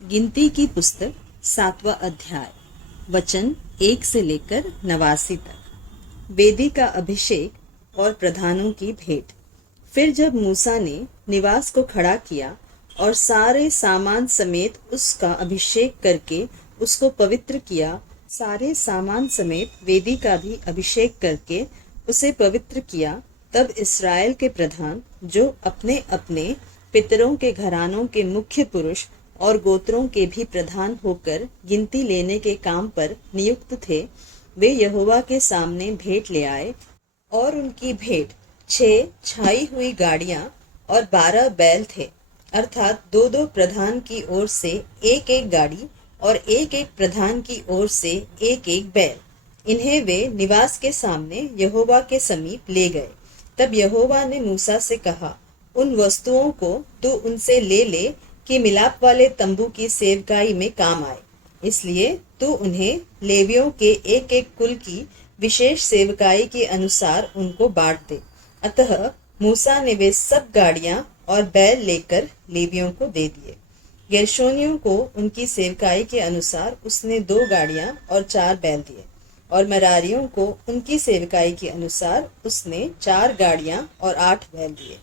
गिनती की पुस्तक 7वां अध्याय वचन 1 से लेकर 89 तक। वेदी का अभिषेक और प्रधानों की भेंट। फिर जब मूसा ने निवास को खड़ा किया और सारे सामान समेत उसका अभिषेक करके उसको पवित्र किया, सारे सामान समेत वेदी का भी अभिषेक करके उसे पवित्र किया, तब इस्राएल के प्रधान जो अपने अपने पितरों के घरानों के मुख्य पुरुष और गोत्रों के भी प्रधान होकर गिनती लेने के काम पर नियुक्त थे, वे यहोवा के सामने भेंट ले आए। और उनकी भेंट 6 छाई हुई गाड़ियां और 12 बैल थे, अर्थात दो दो प्रधान की ओर से एक एक गाड़ी और एक एक प्रधान की ओर से एक एक बैल। इन्हें वे निवास के सामने यहोवा के समीप ले गए। तब यहोवा ने मूसा से कहा, उन वस्तुओं को तू उनसे ले ले कि मिलाप वाले तंबू की सेवकाई में काम आए। इसलिए तू उन्हें लेवियों के एक एक कुल की विशेष सेवकाई के अनुसार उनको बांट दे। अतः मूसा ने वे सब गाड़ियां और बैल लेकर लेवियों को दे दिए। गेर्शोनियों को उनकी सेवकाई के अनुसार उसने 2 गाड़ियां और 4 बैल दिए, और मरारियों को उनकी सेवकाई के अनुसार उसने 4 गाड़ियां और 8 बैल दिए।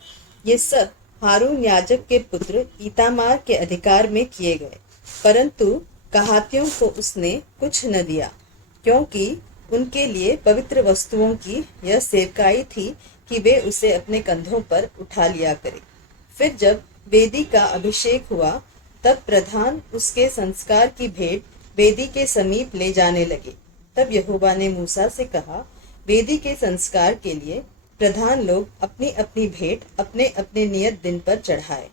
ये सब हारून याजक के पुत्र ईतामार के अधिकार में किए गए, परंतु कहातियों को उसने कुछ न दिया, क्योंकि उनके लिए पवित्र वस्तुओं की यह सेवकाई थी कि वे उसे अपने कंधों पर उठा लिया करें। फिर जब वेदी का अभिषेक हुआ, तब प्रधान उसके संस्कार की भेंट वेदी के समीप ले जाने लगे। तब यहोवा ने मूसा से कहा, वेदी के संस्कार के लिए प्रधान लोग अपनी अपनी भेंट अपने अपने नियत दिन पर चढ़ाए।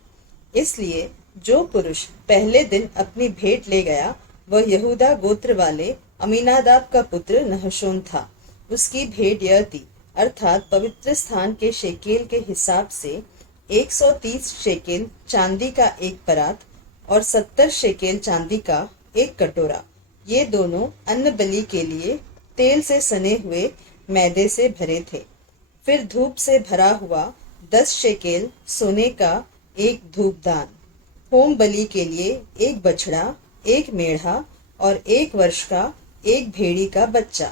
इसलिए जो पुरुष पहले दिन अपनी भेंट ले गया, वह यहूदा गोत्र वाले अमीनादाब का पुत्र नहशोन था। उसकी भेंट यह थी, अर्थात पवित्र स्थान के शेकेल के हिसाब से 130 शेकेल चांदी का एक परात और 70 शेकेल चांदी का एक कटोरा। ये दोनों अन्न बलि के लिए तेल से सने हुए मैदे से भरे थे। फिर धूप से भरा हुआ 10 शेकेल सोने का एक धूपदान, होम बलि के लिए एक बछड़ा, एक मेढ़ा और 1 वर्ष का एक भेड़ी का बच्चा,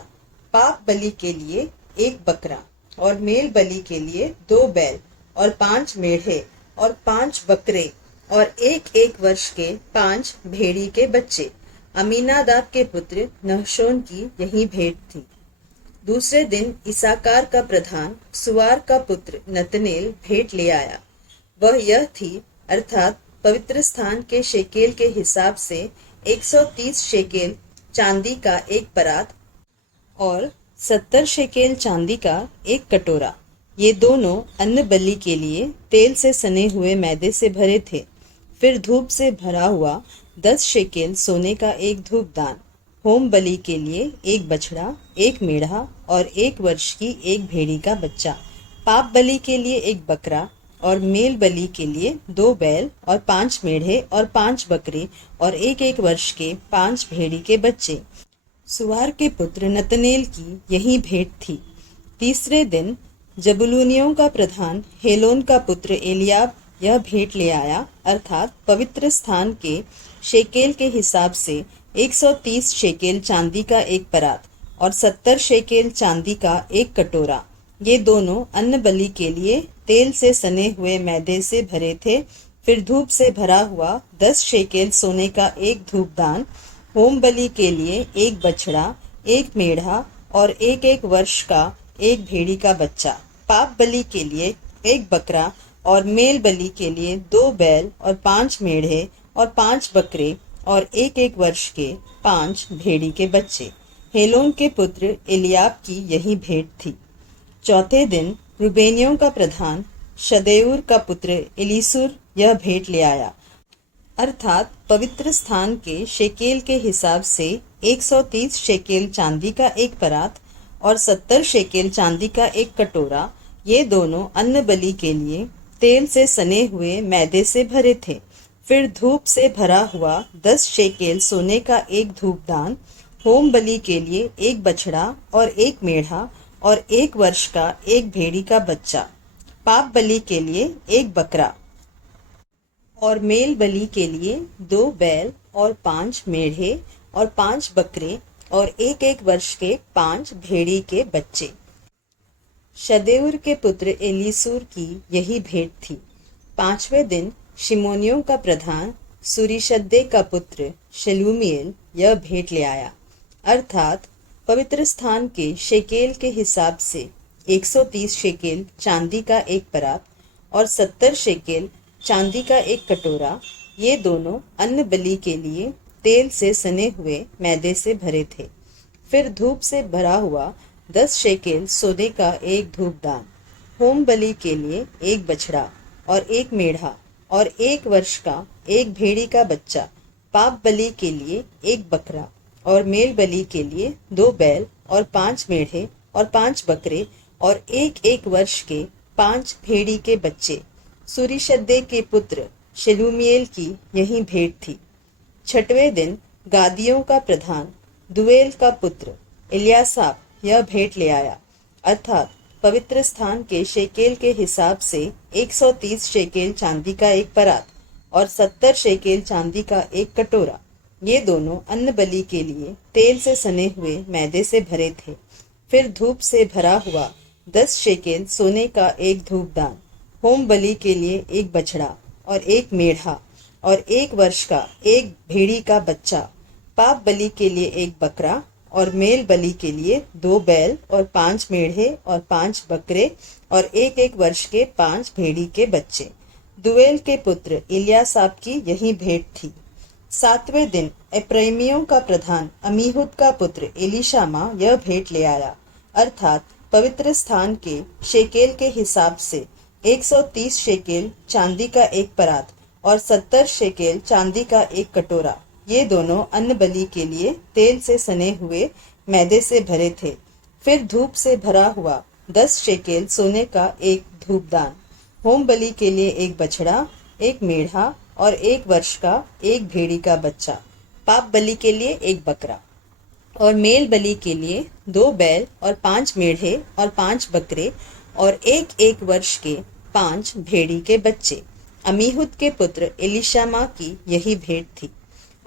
पाप बलि के लिए एक बकरा और मेल बलि के लिए 2 बैल और 5 मेढ़े और 5 बकरे और एक एक वर्ष के 5 भेड़ी के बच्चे। अमीनादाब के पुत्र नहशोन की यही भेंट थी। दूसरे दिन इसाकार का प्रधान सुवार का पुत्र नतनेल भेंट ले आया। वह यह थी, अर्थात पवित्र स्थान के शेकेल के हिसाब से 130 शेकेल चांदी का एक परात और 70 शेकेल चांदी का एक कटोरा। ये दोनों अन्न बलि के लिए तेल से सने हुए मैदे से भरे थे। फिर धूप से भरा हुआ 10 शेकेल सोने का एक धूपदान, होम बलि के लिए एक बछड़ा, एक मेढ़ा और 1 वर्ष की एक भेड़ी का बच्चा, पाप बलि के लिए एक बकरा और मेल बलि के लिए 2 बैल और 5 मेढ़े और 5 बकरे और एक एक वर्ष के 5 भेड़ी के बच्चे। सुवार के पुत्र नतनेल की यही भेंट थी। तीसरे दिन जबुलूनियों का प्रधान हेलोन का पुत्र एलियाब यह भेंट ले आया, अर्थात पवित्र स्थान के शेकेल के हिसाब से 130 शेकेल चांदी का एक परात और 70 शेकेल चांदी का एक कटोरा। ये दोनों अन्न बलि के लिए तेल से सने हुए मैदे से भरे थे। फिर धूप से भरा हुआ 10 शेकेल सोने का एक धूपदान, होम बलि के लिए एक बछड़ा, एक मेढ़ा और एक एक वर्ष का एक भेड़ी का बच्चा, पाप बलि के लिए एक बकरा और मेल बलि के लिए 2 बैल और 5 मेढ़े और 5 बकरे और एक एक वर्ष के 5 भेड़ी के बच्चे। हेलोन के पुत्र एलियाब की यही भेंट थी। चौथे दिन रुबेनियों का प्रधान शदेऊर का पुत्र एलीसूर यह भेंट ले आया, अर्थात पवित्र स्थान के शेकेल के हिसाब से 130 शेकेल चांदी का एक परात और 70 शेकेल चांदी का एक कटोरा। ये दोनों अन्न बलि के लिए तेल से सने हुए मैदे से भरे थे। फिर धूप से भरा हुआ 10 शेकेल सोने का एक धूपदान, होम बलि के लिए एक बछड़ा और एक मेढ़ा और 1 वर्ष का एक भेड़ी का बच्चा, पाप बलि के लिए एक बकरा और मेल बलि के लिए 2 बैल और 5 मेढ़े और 5 बकरे और 1-1 वर्ष के 5 भेड़ी के बच्चे। शदेऊर के पुत्र एलीसूर की यही भेंट थी। 5वें दिन शिमोनियों का प्रधान सूरीशद्दै का पुत्र शलूमीएल यह भेंट ले आया, अर्थात पवित्र स्थान के शेकेल के हिसाब से 130 शेकेल चांदी का एक परात और 70 शेकेल चांदी का एक कटोरा। ये दोनों अन्न बलि के लिए तेल से सने हुए मैदे से भरे थे। फिर धूप से भरा हुआ 10 शेकेल सोने का एक धूपदान, होम बलि के लिए एक बछड़ा और एक मेढ़ा और 1 वर्ष का एक भेड़ी का बच्चा, पाप बलि के लिए एक बकरा और मेल बलि के लिए 2 बैल और 5 मेढ़े और 5 बकरे और 1-1 वर्ष के 5 भेड़ी के बच्चे। सूरीशद्दै के पुत्र शलूमीएल की यही भेंट थी। 6वें दिन गादियों का प्रधान दुएल का पुत्र एल्यासाप यह भेंट ले आया, अर्थात पवित्र स्थान के शेकेल के हिसाब से 130 शेकेल चांदी का एक परात और 70 शेकेल चांदी का एक कटोरा। ये दोनों अन्न बलि के लिए तेल से सने हुए मैदे से भरे थे। फिर धूप से भरा हुआ 10 शेकेल सोने का एक धूपदान, होम बलि के लिए एक बछड़ा और एक मेढ़ा और 1 वर्ष का एक भेड़ी का बच्चा, पाप बलि के लिए एक बकरा और मेल बलि के लिए 2 बैल और 5 मेढ़े और 5 बकरे और 1-1 वर्ष के 5 भेड़ी के बच्चे। दुएल के पुत्र इल्यासाप की यही भेंट थी। 7वें दिन एप्रैमियों का प्रधान अमीहुद का पुत्र एलीशामा यह भेंट ले आया, अर्थात पवित्र स्थान के शेकेल के हिसाब से 130 शेकेल चांदी का एक परात और 70 शेकेल चांदी का एक कटोरा। ये दोनों अन्न बलि के लिए तेल से सने हुए मैदे से भरे थे। फिर धूप से भरा हुआ 10 शेकेल सोने का एक धूपदान, होम बलि के लिए एक बछड़ा, एक मेढ़ा और 1 वर्ष का एक भेड़ी का बच्चा, पाप बलि के लिए एक बकरा और मेल बलि के लिए 2 बैल और 5 मेढ़े और 5 बकरे और 1-1 वर्ष के 5 भेड़ी के बच्चे। अमीहुद के पुत्र एलीशामा की यही भेंट थी।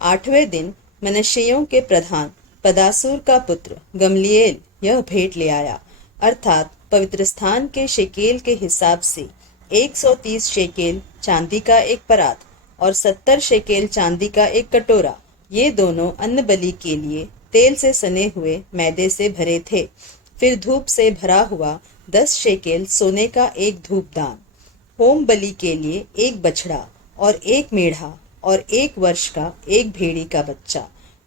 8वें दिन मनश्शेयों के प्रधान पदासूर का पुत्र गमलीएल यह भेंट ले आया, अर्थात पवित्र स्थान के शेकेल के हिसाब से 130 शेकेल चांदी का एक परात और 70 शेकेल चांदी का एक कटोरा। ये दोनों अन्न बलि के लिए तेल से सने हुए मैदे से भरे थे। फिर धूप से भरा हुआ 10 शेकेल सोने का एक धूपदान, होम बलि के लिए एक बछड़ा और एक मेढ़ा और 1 वर्ष का एक भेड़ी का बच्चा,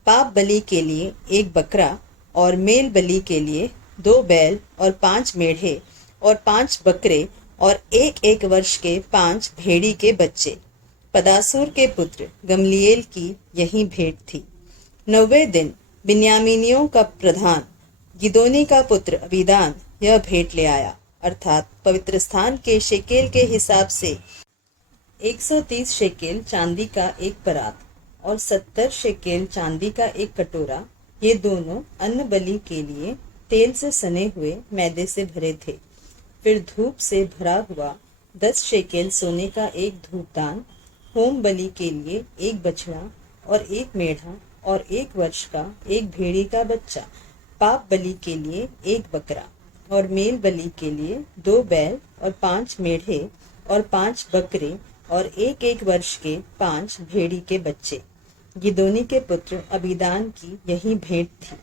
पाप बलि के लिए एक बकरा और मेल बलि के लिए 2 बैल और 5 मेढ़े और 5 बकरे और 1-1 वर्ष के 5 भेड़ी के बच्चे। पदासूर के पुत्र गमलीएल की यही भेंट थी। 9वें दिन बिन्यामीनियों का प्रधान गिदोनी का पुत्र अबीदान यह भेंट ले आया, अर्थात पवित्र स्थान के शेकेल के हिसाब से 130 शेकेल चांदी का एक परात और 70 शेकेल चांदी का एक कटोरा। ये दोनों अन्न बलि के लिए तेल से सने हुए मैदे से भरे थे। फिर धूप से भरा हुआ 10 शेकेल सोने का एक धूपदान, होम बलि के लिए एक बछड़ा और एक मेढ़ा और 1 वर्ष का एक भेड़ी का बच्चा, पाप बलि के लिए एक बकरा और मेल बलि के लिए 2 बैल और 5 मेढ़े और 5 बकरे और 1-1 वर्ष के 5 भेड़ी के बच्चे। गिदोनी के पुत्र अबीदान की यही भेंट थी।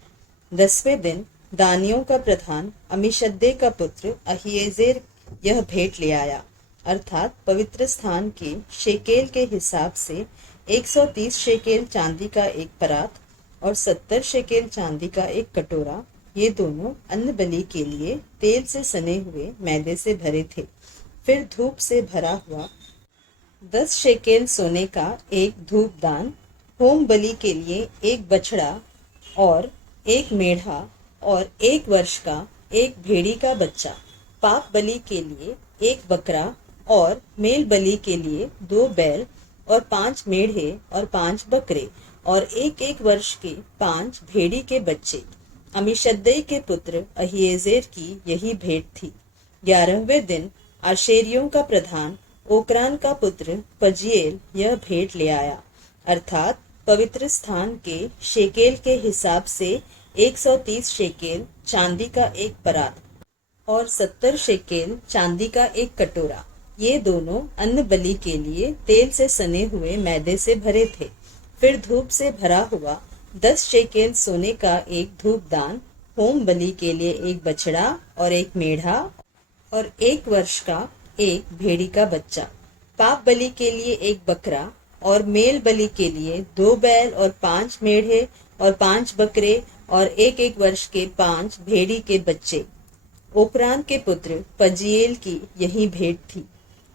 10वें दिन दानियों का प्रधान अमीशद्दै का पुत्र अहीएजेर यह भेंट ले आया, अर्थात पवित्र स्थान के शेकेल के हिसाब से 130 शेकेल चांदी का एक परात और 70 शेकेल चांदी का एक कटोरा। ये दोनों अन्न बलि के लिए तेल से सने हुए मैदे से भरे थे। फिर धूप से भरा हुआ 10 शेकेल सोने का एक धूपदान, होम बलि के लिए एक बछड़ा और एक मेढ़ा और 1 वर्ष का एक भेड़ी का बच्चा, पाप बलि के लिए एक बकरा और मेल बलि के लिए 2 बैल और 5 मेढ़े और 5 बकरे और 1-1 वर्ष के 5 भेड़ी के बच्चे। अमीशद्दै के पुत्र अहीएजेर की यही भेंट थी। 11वें दिन आशेरियों का प्रधान ओक्रान का पुत्र पजीएल यह भेंट ले आया, अर्थात पवित्र स्थान के शेकेल के हिसाब से 130 शेकेल चांदी का एक परात और 70 शेकेल चांदी का एक कटोरा। ये दोनों अन्न बलि के लिए तेल से सने हुए मैदे से भरे थे। फिर धूप से भरा हुआ 10 शेकेल सोने का एक धूपदान, होम बलि के लिए एक बछड़ा और एक मेढ़ा और 1 वर्ष का एक भेड़ी का बच्चा, पाप बलि के लिए एक बकरा और मेल बलि के लिए 2 बैल और 5 मेढ़े और 5 बकरे और 1-1 वर्ष के 5 भेड़ी के बच्चे। ओक्रान के पुत्र पजीएल की यही भेंट थी।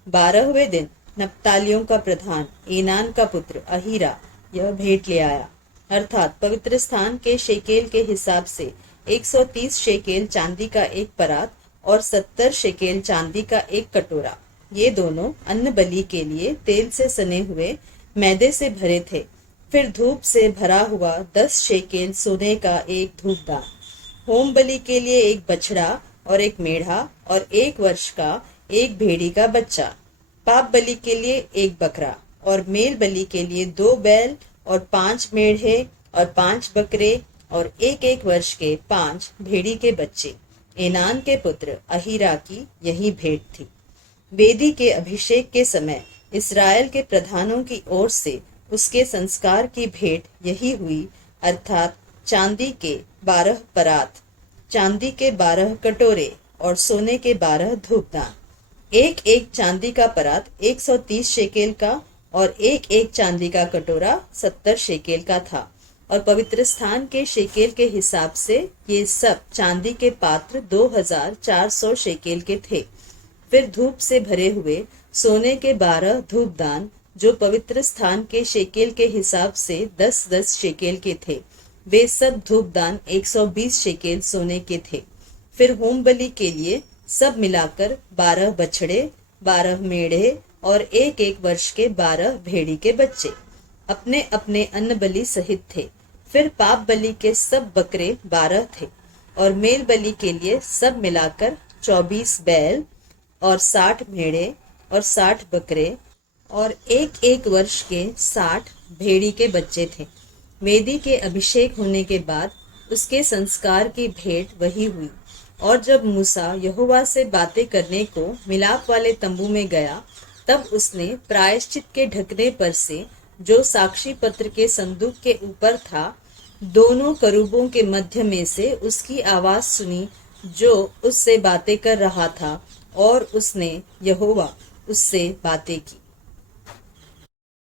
12वें दिन नप्तालियों का प्रधान एनान का पुत्र अहीरा यह भेंट ले आया, अर्थात पवित्र स्थान के शेकेल के हिसाब से 130 शेकेल चांदी का एक परात और 70 शेकेल चांदी का एक कटोरा। ये दोनों अन्न बलि के लिए तेल से सने हुए मैदे से भरे थे। फिर धूप से भरा हुआ 10 शेकेल सोने का एक धूपदान, होम बलि के लिए एक बछड़ा और एक मेढ़ा और 1 वर्ष का एक भेड़ी का बच्चा, पाप बलि के लिए एक बकरा और मेल बलि के लिए 2 बैल और 5 मेढ़े और 5 बकरे और 1-1 वर्ष के 5 भेड़ी के बच्चे। एनान के पुत्र अहीरा की यही भेंट थी। वेदी के अभिषेक के समय इस्राएल के प्रधानों की ओर से उसके संस्कार की भेंट यही हुई, अर्थात चांदी के 12 परात, चांदी के 12 कटोरे और सोने के 12 धूपदान। एक चांदी का परात 130 शेकेल का और एक चांदी का कटोरा 70 शेकेल का था, और पवित्र स्थान के शेकेल के हिसाब से ये सब चांदी के पात्र 2400 शेकेल के थे। फिर धूप से भरे हुए सोने के 12 धूपदान, जो पवित्र स्थान के शेकेल के हिसाब से 10-10 शेकेल के थे, वे सब धूपदान 120 शेकेल सोने के थे। फिर होम बलि के लिए सब मिलाकर 12 बछड़े, 12 मेढ़े और 1-1 वर्ष के 12 भेड़ी के बच्चे अपने अपने अन्न बलि सहित थे। फिर पाप बलि के सब बकरे 12 थे और मेल बलि के लिए सब मिलाकर 24 बैल और 60 मेढ़े और 60 बकरे और 1-1 वर्ष के 60 भेड़ी के बच्चे थे। वेदी के अभिषेक होने के बाद उसके संस्कार की भेंट वही हुई। और जब मूसा यहोवा से बातें करने को मिलाप वाले तंबू में गया, तब उसने प्रायश्चित के ढकने पर से जो साक्षी पत्र के संदूक के ऊपर था, दोनों करूबों के मध्य में से उसकी आवाज सुनी जो उससे बातें कर रहा था, और उसने यहोवा उससे बातें की।